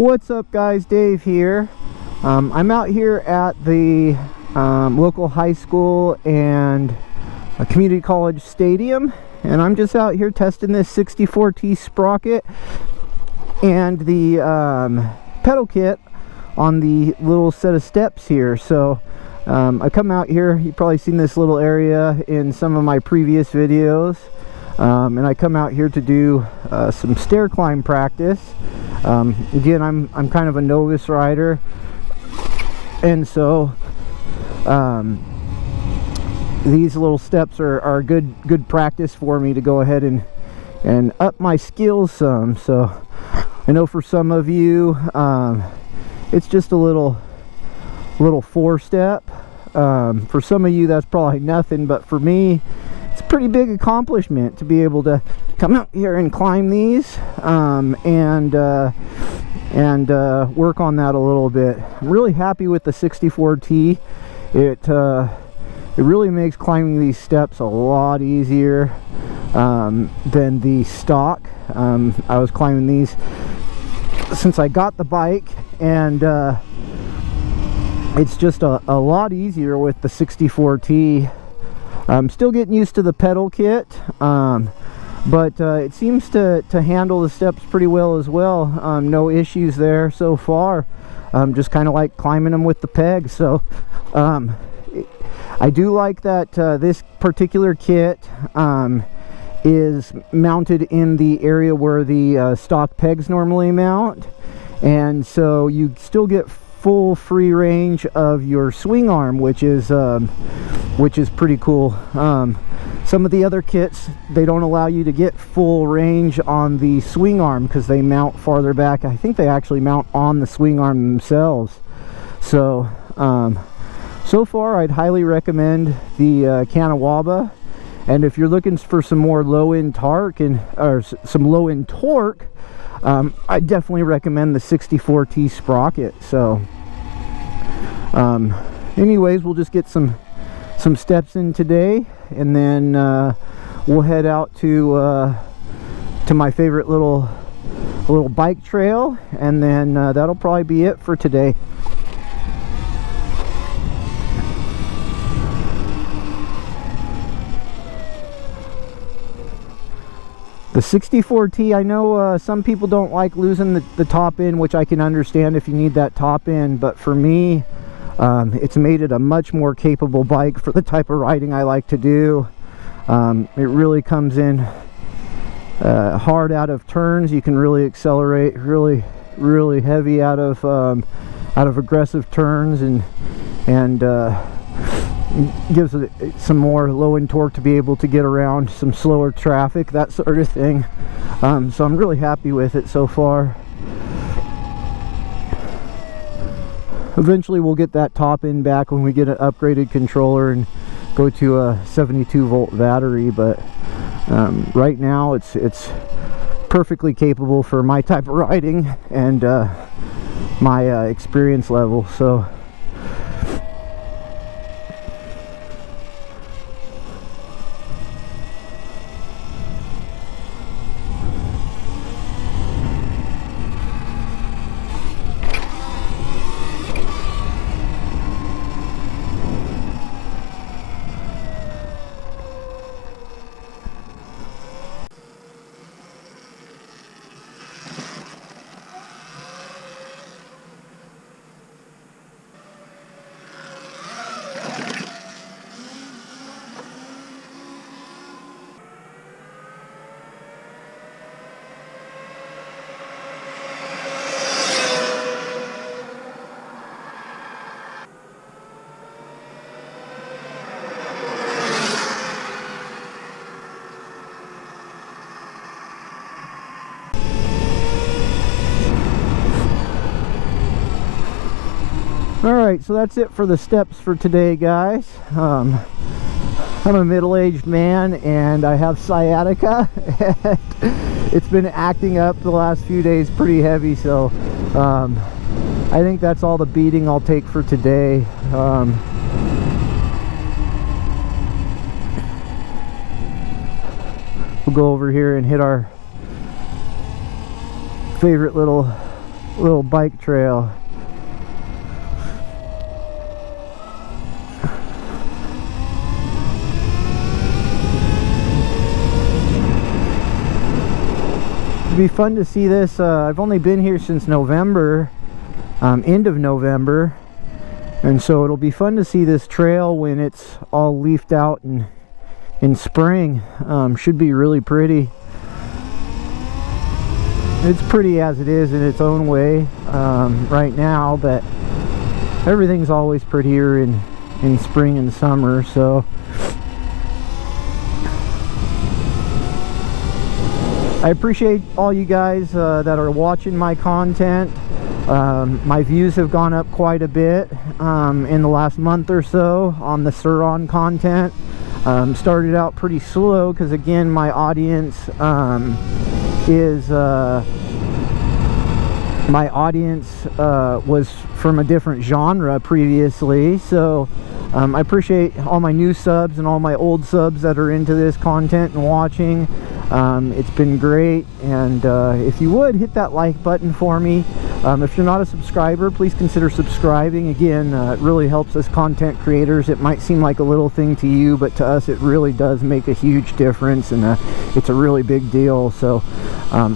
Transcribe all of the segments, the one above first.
What's up, guys? Dave here. I'm out here at the local high school and a community college stadium, and I'm just out here testing this 64T sprocket and the pedal kit on the little set of steps here. So I come out here, you've probably seen this little area in some of my previous videos, and I come out here to do some stair climb practice. Again, I'm kind of a novice rider, and so these little steps are good practice for me to go ahead and up my skills some. So I know for some of you it's just a little 4-step. For some of you that's probably nothing, but for me it's a pretty big accomplishment to be able to come out here and climb these and work on that a little bit. I'm really happy with the 64T. It really makes climbing these steps a lot easier than the stock. I was climbing these since I got the bike, and it's just a lot easier with the 64T. I'm still getting used to the pedal kit, but it seems to handle the steps pretty well as well. No issues there so far. Just kind of like climbing them with the pegs. So I do like that this particular kit is mounted in the area where the stock pegs normally mount, and so you still get full free range of your swing arm, which is pretty cool. Some of the other kits, they don't allow you to get full range on the swing arm because they mount farther back. I think they actually mount on the swing arm themselves. So so far I'd highly recommend the Kanawaba, and if you're looking for some more low-end torque some low-end torque, I definitely recommend the 64T sprocket. So anyways, we'll just get some steps in today, and then we'll head out to my favorite little bike trail, and then that'll probably be it for today. The 64T, I know some people don't like losing the top end, which I can understand if you need that top end, but for me, it's made it a much more capable bike for the type of riding I like to do. It really comes in hard out of turns. You can really accelerate really heavy out of aggressive turns, and gives it some more low-end torque to be able to get around some slower traffic, that sort of thing. So I'm really happy with it so far. Eventually we'll get that top end back when we get an upgraded controller and go to a 72-volt battery, but right now it's perfectly capable for my type of riding and my experience level. So alright, so that's it for the steps for today, guys. I'm a middle-aged man and I have sciatica. It's been acting up the last few days pretty heavy, so I think that's all the beating I'll take for today. We'll go over here and hit our favorite little little bike trail. It'd be fun to see this. I've only been here since November, end of November, and so it'll be fun to see this trail when it's all leafed out and in spring. Should be really pretty. It's pretty as it is in its own way right now, but everything's always prettier in spring and summer. So I appreciate all you guys that are watching my content. My views have gone up quite a bit in the last month or so on the Sur-Ron content. Started out pretty slow because, again, my audience was from a different genre previously. So I appreciate all my new subs and all my old subs that are into this content and watching. It's been great, and if you would hit that like button for me. If you're not a subscriber, please consider subscribing. Again, it really helps us content creators. It might seem like a little thing to you, but to us it really does make a huge difference, and it's a really big deal. So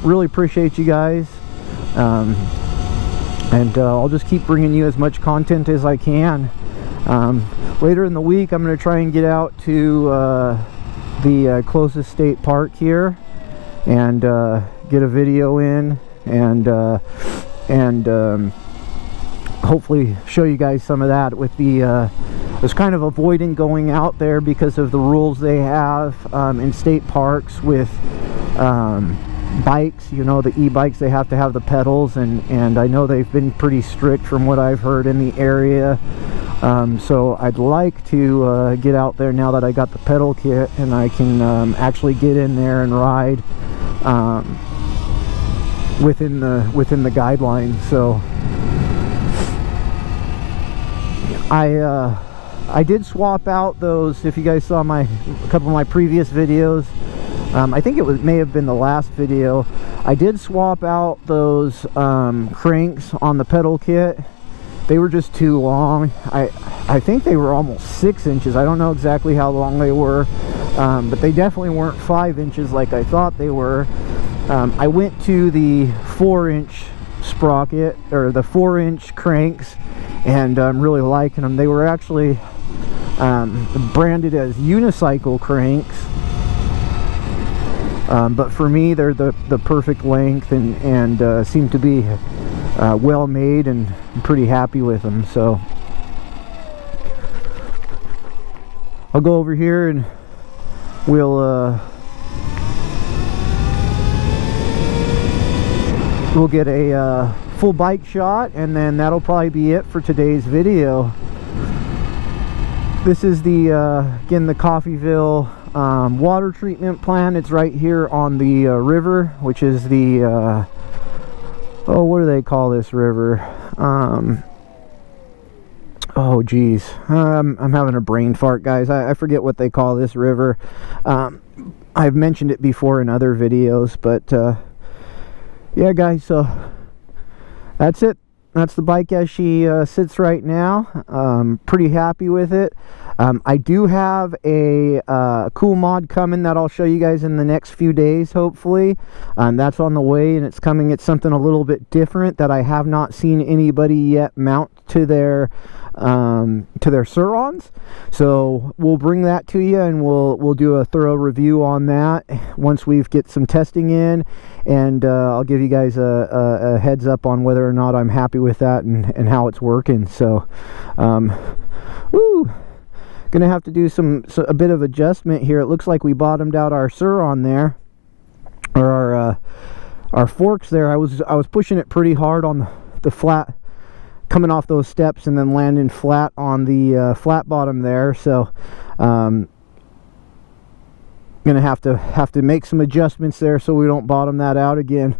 really appreciate you guys, and I'll just keep bringing you as much content as I can. Later in the week I'm going to try and get out to the closest state park here and get a video in and hopefully show you guys some of that. With the I was kind of avoiding going out there because of the rules they have in state parks with bikes. You know, the e-bikes, they have to have the pedals, and I know they've been pretty strict from what I've heard in the area. So I'd like to get out there now that I got the pedal kit, and I can actually get in there and ride within the guidelines. So I did swap out those. If you guys saw a couple of my previous videos, I think it may have been the last video, I did swap out those cranks on the pedal kit. They were just too long. I think they were almost 6 inches. I don't know exactly how long they were, but they definitely weren't 5 inches like I thought they were. I went to the 4-inch sprocket, or the 4-inch cranks, and I'm really liking them. They were actually branded as unicycle cranks, but for me they're the perfect length, and seem to be well made, and I'm pretty happy with them. So I'll go over here and we'll get a full bike shot, and then that'll probably be it for today's video. This is again the Coffeyville water treatment plant. It's right here on the river, which is the oh, what do they call this river? Oh geez, I'm having a brain fart, guys. I forget what they call this river. I've mentioned it before in other videos, but yeah guys, so that's it. That's the bike as she sits right now. Pretty happy with it. I do have a cool mod coming that I'll show you guys in the next few days, hopefully. That's on the way, and it's coming. It's something a little bit different that I have not seen anybody yet mount to their Sur-Rons. So we'll bring that to you, and we'll do a thorough review on that once we get some testing in, and I'll give you guys a heads up on whether or not I'm happy with that and how it's working. So woo, gonna have to do a bit of adjustment here. It looks like we bottomed out our Sur-Ron there, or our forks there. I was pushing it pretty hard on the flat, coming off those steps and then landing flat on the flat bottom there. So gonna have to make some adjustments there so we don't bottom that out again.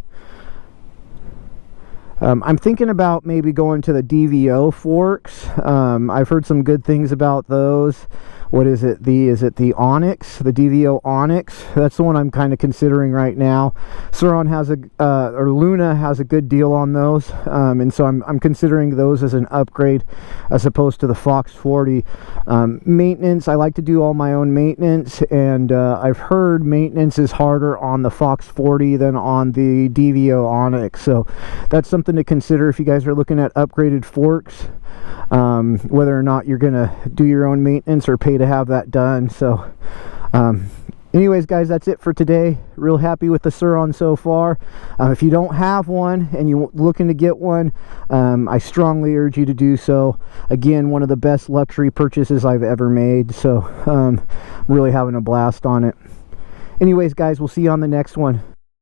I'm thinking about maybe going to the DVO forks. I've heard some good things about those. what is it, the Onyx, the DVO Onyx. That's the one I'm kind of considering right now. Sur-Ron has a or Luna has a good deal on those, and so I'm considering those as an upgrade as opposed to the Fox 40. Maintenance, I like to do all my own maintenance, and I've heard maintenance is harder on the Fox 40 than on the DVO Onyx, so that's something to consider if you guys are looking at upgraded forks, whether or not you're gonna do your own maintenance or pay to have that done. So anyways guys, that's it for today. Real happy with the Sur-Ron so far. If you don't have one and you're looking to get one, I strongly urge you to do so. Again, one of the best luxury purchases I've ever made, so I'm really having a blast on it. Anyways guys, we'll see you on the next one.